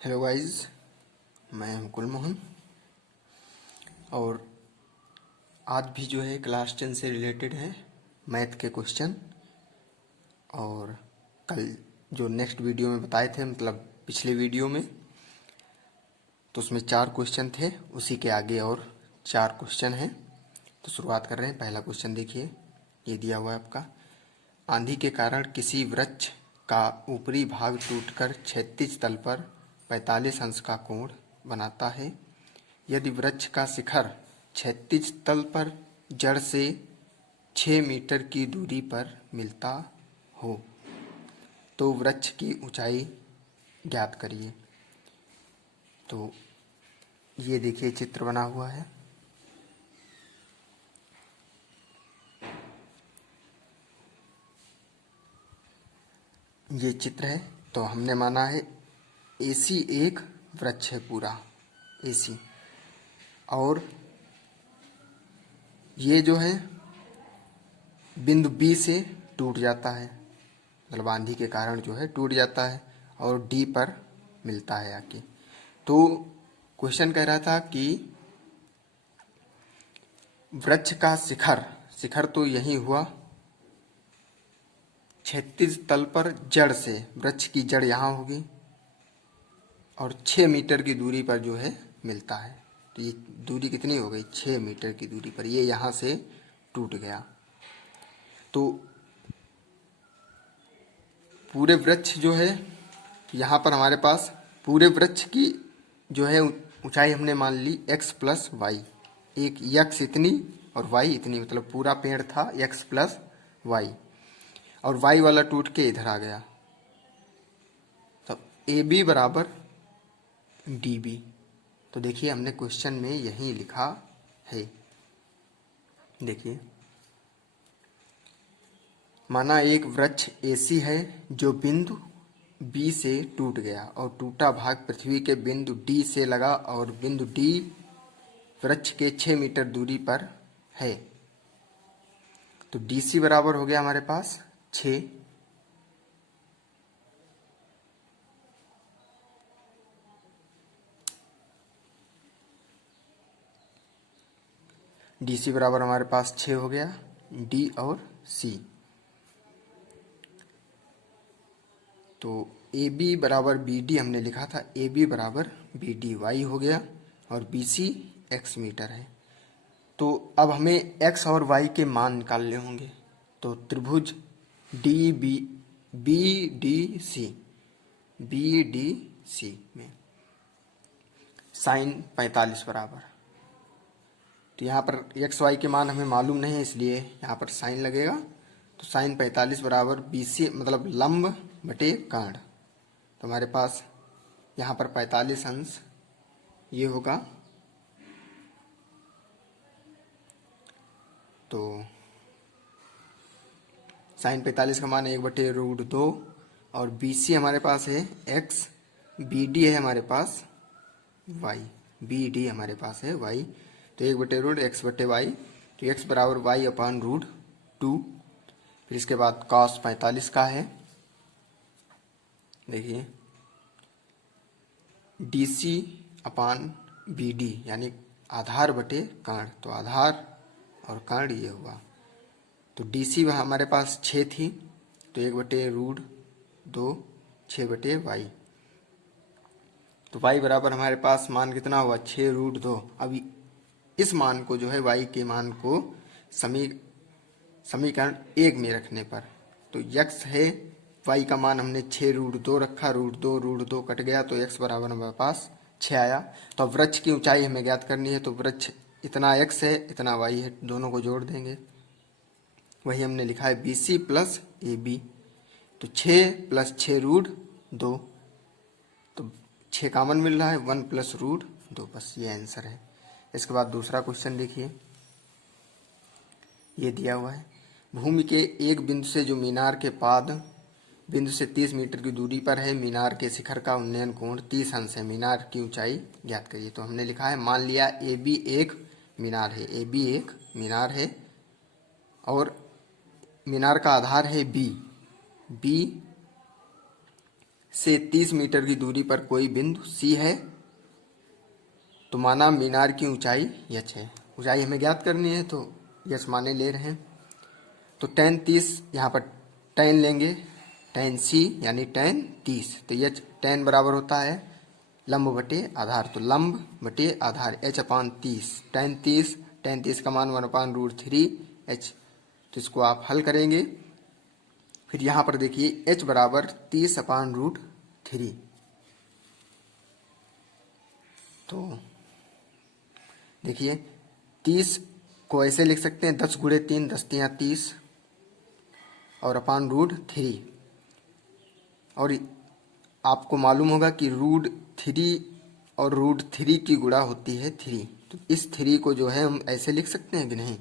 Hello guys, मैं मुकुल मोहन। और आज भी जो है क्लास 10 से रिलेटेड है मैथ के क्वेश्चन। और कल जो नेक्स्ट वीडियो में बताए थे, मतलब पिछले वीडियो में, तो उसमें 4 क्वेश्चन थे, उसी के आगे और 4 क्वेश्चन हैं। तो शुरुआत कर रहे हैं। पहला क्वेश्चन देखिए, ये दिया हुआ है आपका। आंधी के कारण किसी वृक्ष का ऊपरी भाग टूटकर क्षैतिज तल पर 45 अंश का कोण बनाता है। यदि वृक्ष का शिखर क्षैतिज तल पर जड़ से 6 मीटर की दूरी पर मिलता हो तो वृक्ष की ऊंचाई ज्ञात करिए। तो ये देखिए चित्र बना हुआ है। ये चित्र है। तो हमने माना है एसी एक वृक्ष है, पूरा एसी। और ये जो है बिंदु बी से टूट जाता है, मतलब आंधी के कारण जो है टूट जाता है और डी पर मिलता है आके। तो क्वेश्चन कह रहा था कि वृक्ष का शिखर, शिखर तो यही हुआ क्षैतिज तल पर जड़ से, वृक्ष की जड़ यहाँ होगी और 6 मीटर की दूरी पर जो है मिलता है। तो ये दूरी कितनी हो गई? 6 मीटर की दूरी पर ये यहाँ से टूट गया। तो पूरे वृक्ष जो है, यहाँ पर हमारे पास पूरे वृक्ष की जो है ऊंचाई हमने मान ली x प्लस वाई। एक x इतनी और y इतनी, मतलब पूरा पेड़ था x प्लस वाई, और y वाला टूट के इधर आ गया। तब ए बी बराबर डी बी। तो देखिए हमने क्वेश्चन में यही लिखा है। देखिए, माना एक वृक्ष एसी है जो बिंदु बी से टूट गया और टूटा भाग पृथ्वी के बिंदु डी से लगा और बिंदु डी वृक्ष के 6 मीटर दूरी पर है। तो डीसी बराबर हो गया हमारे पास 6। डीसी बराबर हमारे पास 6 हो गया, डी और सी। तो ए बी बराबर बी डी हमने लिखा था, ए बी बराबर बी डी वाई हो गया और बी सी एक्स मीटर है। तो अब हमें एक्स और वाई के मान निकालने होंगे। तो त्रिभुज D B B D C में साइन 45 बराबर, तो यहाँ पर एक्स वाई के मान हमें मालूम नहीं है, इसलिए यहाँ पर साइन लगेगा। तो साइन 45 बराबर बी सी, मतलब लंब बटे कर्ण। तो हमारे पास यहाँ पर 45 अंश ये होगा। तो साइन 45 का मान 1/√2 और बी सी हमारे पास है एक्स, बी डी है हमारे पास वाई, बी डी हमारे पास है वाई। तो 1/√x/y, तो x बराबर y/√2। फिर इसके बाद cos 45 का है। देखिए DC/BD यानी आधार बटे कर्ण, तो आधार और कर्ण ये हुआ। तो DC हमारे पास 6 थी, तो 1/√2 6/y। तो y बराबर हमारे पास मान कितना हुआ? 6√2। अभी इस मान को जो है y के मान को समीकरण 1 में रखने पर, तो x है, y का मान हमने 6√2 रखा, √2 कट गया, तो x बराबर हमारे पास 6 आया। तो अब वृक्ष की ऊंचाई हमें ज्ञात करनी है। तो वृक्ष इतना x है, इतना y है, दोनों को जोड़ देंगे। वही हमने लिखा है BC प्लस AB। तो 6 प्लस 6√2, तो 6 कॉमन मिल रहा है, 1 प्लस √2, बस ये आंसर है। इसके बाद दूसरा क्वेश्चन देखिए, ये दिया हुआ है। भूमि के एक बिंदु से जो मीनार के पाद बिंदु से 30 मीटर की दूरी पर है, मीनार के शिखर का उन्नयन कोण 30 अंश है, मीनार की ऊंचाई ज्ञात करिए। तो हमने लिखा है, मान लिया ए बी एक मीनार है, ए बी एक मीनार है और मीनार का आधार है बी, बी से 30 मीटर की दूरी पर कोई बिंदु सी है तो माना मीनार की ऊंचाई यच है। ऊंचाई हमें ज्ञात करनी है तो यच माने ले रहे हैं। तो tan 30 यहाँ पर tan लेंगे, tan सी यानी tan 30, तो यच tan बराबर होता है लंब बटे आधार, तो लंब बटे आधार h/30। tan 30 का मान 1/√3 h, तो इसको आप हल करेंगे। फिर यहाँ पर देखिए h बराबर 30/√3, तो देखिए 30 को ऐसे लिख सकते हैं 10 × 3 10 × 30 और /√3। और आपको मालूम होगा कि √3 और √3 की गुणा होती है 3, तो इस 3 को जो है हम ऐसे लिख सकते हैं कि नहीं,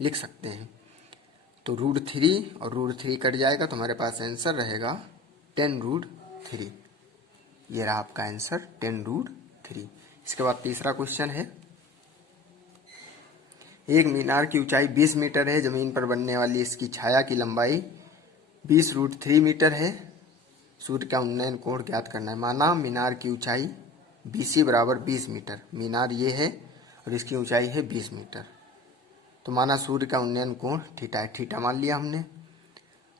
लिख सकते हैं। तो √3 और √3 कट जाएगा तो हमारे पास आंसर रहेगा 10√3। ये रहा आपका आंसर 10√3। इसके बाद तीसरा क्वेश्चन है, एक मीनार की ऊंचाई 20 मीटर है, जमीन पर बनने वाली इसकी छाया की लंबाई 20√3 मीटर है, सूर्य का उन्नयन कोण ज्ञात करना है। माना मीनार की ऊंचाई BC बराबर 20 मीटर, मीनार ये है और इसकी ऊंचाई है 20 मीटर, तो माना सूर्य का उन्नयन कोण थीटा है, थीटा मान लिया हमने।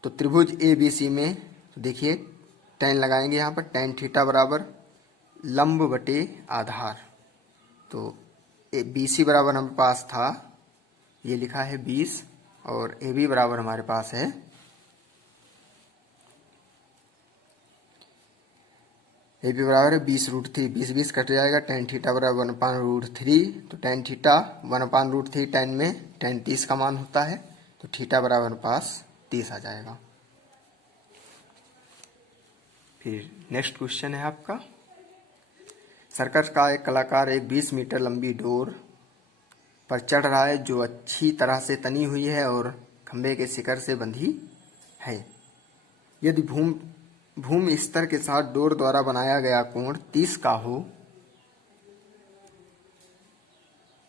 तो त्रिभुज ABC में तो देखिए tan लगाएंगे यहाँ पर, tan थीटा बराबर लंब बटे आधार, तो BC बराबर हमारे पास था, ये लिखा है 20 और AB बराबर हमारे पास है AB बराबर है 20√3, 20 कट जाएगा, tan थीटा बराबर 1/√3, तो tan थीटा 1/√3 tan में tan 30 का मान होता है, तो थीटा बराबर हमारे पास 30 आ जाएगा। फिर नेक्स्ट क्वेश्चन है आपका, सर्कस का एक कलाकार एक 20 मीटर लंबी डोर पर चढ़ रहा है जो अच्छी तरह से तनी हुई है और खंभे के शिखर से बंधी है। यदि भूमि स्तर के साथ डोर द्वारा बनाया गया कोण 30 का हो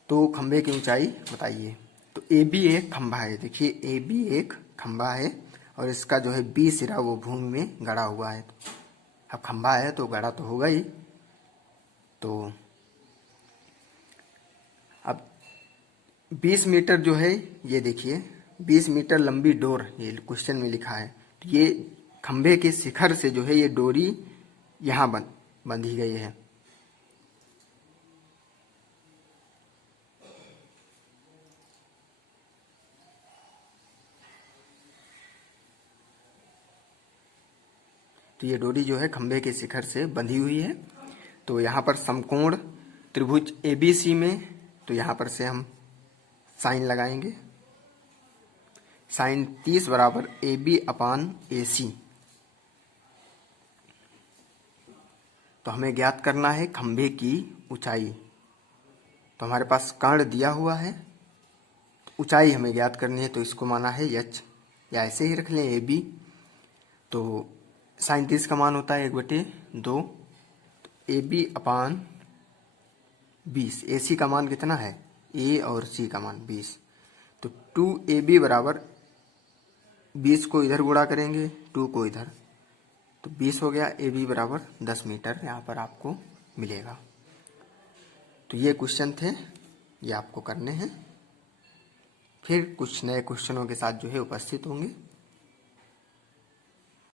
तो खंभे की ऊंचाई बताइए। तो AB एक खंभा है, देखिए AB एक खंभा है और इसका जो है B सिरा वो भूमि में गड़ा हुआ है। अब खंभा है तो गड़ा तो होगा ही, तो अब 20 मीटर जो है ये देखिए 20 मीटर लंबी डोर ये क्वेश्चन में लिखा है, तो ये खंभे के शिखर से जो है ये डोरी यहाँ बंधी गई है। तो ये डोरी जो है खंभे के शिखर से बंधी हुई है। तो यहाँ पर समकोण त्रिभुज ABC में, तो यहाँ पर से हम साइन लगाएंगे, साइन 30 बराबर AB/AC। तो हमें ज्ञात करना है खंभे की ऊंचाई, तो हमारे पास कर्ण दिया हुआ है, ऊंचाई हमें ज्ञात करनी है, तो इसको माना है h, या ऐसे ही रख लें AB। तो साइन 30 का मान होता है 1/2, तो AB/20, AC का मान कितना है A और C का मान 20, तो 2AB बराबर 20 को इधर गुणा करेंगे 2 को इधर, तो 20 हो गया। AB बराबर 10 मीटर यहाँ पर आपको मिलेगा। तो ये क्वेश्चन थे, ये आपको करने हैं, फिर कुछ नए क्वेश्चनों के साथ जो है उपस्थित होंगे।